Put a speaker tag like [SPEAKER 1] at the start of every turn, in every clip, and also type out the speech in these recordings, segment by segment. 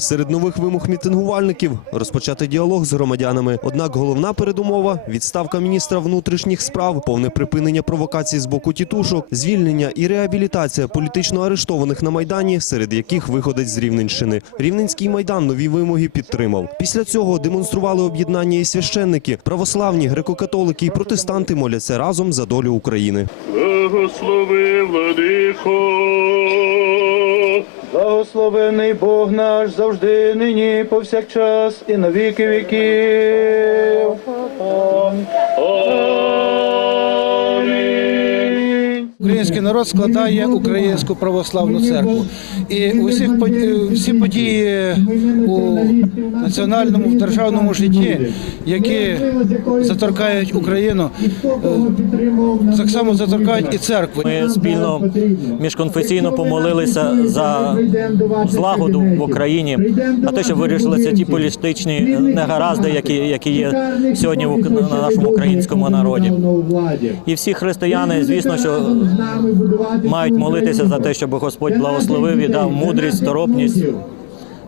[SPEAKER 1] Серед нових вимог мітингувальників розпочати діалог з громадянами. Однак головна передумова відставка міністра внутрішніх справ, повне припинення провокацій з боку тітушок, звільнення і реабілітація політично арештованих на майдані, серед яких виходить з Рівненщини. Рівненський майдан нові вимоги підтримав. Після цього демонстрували об'єднання і священники, православні, греко-католики і протестанти моляться разом за долю України.
[SPEAKER 2] Благослови, владико.
[SPEAKER 3] Благословений Бог наш завжди, нині, повсякчас і на віки віків. Амінь. Український народ складає Українську православну церкву. І усіх всі події у національному в державному житті, які заторкають Україну, е, так само заторкають і церкву.
[SPEAKER 4] Ми спільно міжконфесійно помолилися за злагоду в Україні, а те, що вирішилися ті політичні негаразди, які, які є сьогодні в нашому українському народі. І всі християни, звісно, що мають молитися за те, щоб Господь благословив і дав мудрість, торопність,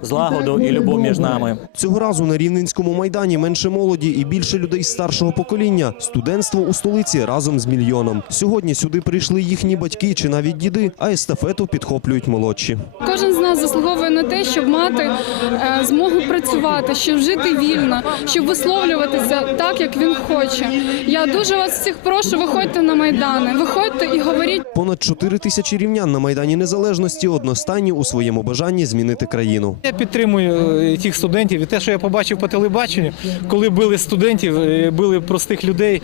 [SPEAKER 4] злагоду і любов між нами.
[SPEAKER 1] Цього разу на Рівненському майдані менше молоді і більше людей старшого покоління. Студентство у столиці разом з мільйоном. Сьогодні сюди прийшли їхні батьки чи навіть діди, а естафету підхоплюють молодші.
[SPEAKER 5] Кожен з нас заслуговує на те, щоб мати е, змогу працювати, щоб жити вільно, щоб висловлюватися так, як він хоче. Я дуже вас всіх прошу, виходьте на майдани, виходьте і говоріть.
[SPEAKER 1] Понад 4 тисячі рівнян на майдані незалежності одностайні у своєму бажанні змінити країну.
[SPEAKER 6] Я підтримую е, тих студентів і те, що я побачив по телебаченню, коли били студентів, е, били простих людей.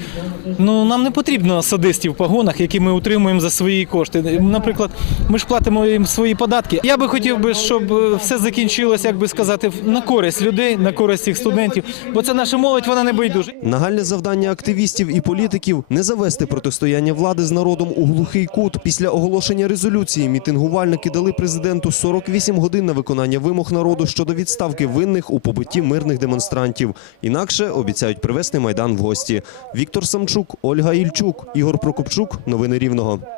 [SPEAKER 6] Ну нам не потрібно садистів в погонах, які ми утримуємо за свої кошти. Наприклад, ми ж платимо їм свої податки. Я би хотів би, щоб е, все закінчилося, як би сказати, на користь людей, на користь цих студентів, бо це наша молодь, вона не байдужа.
[SPEAKER 1] Нагальне завдання активістів і політиків не завести протистояння влади з народом у глухий кут. Після оголошення резолюції мітингувальники дали президенту 48 годин на виконання вимог народу щодо відставки винних у побитті мирних демонстрантів. Інакше обіцяють привезти майдан в гості. Віктор Самчук, Ольга Ільчук, Ігор Прокопчук. Новини Рівного.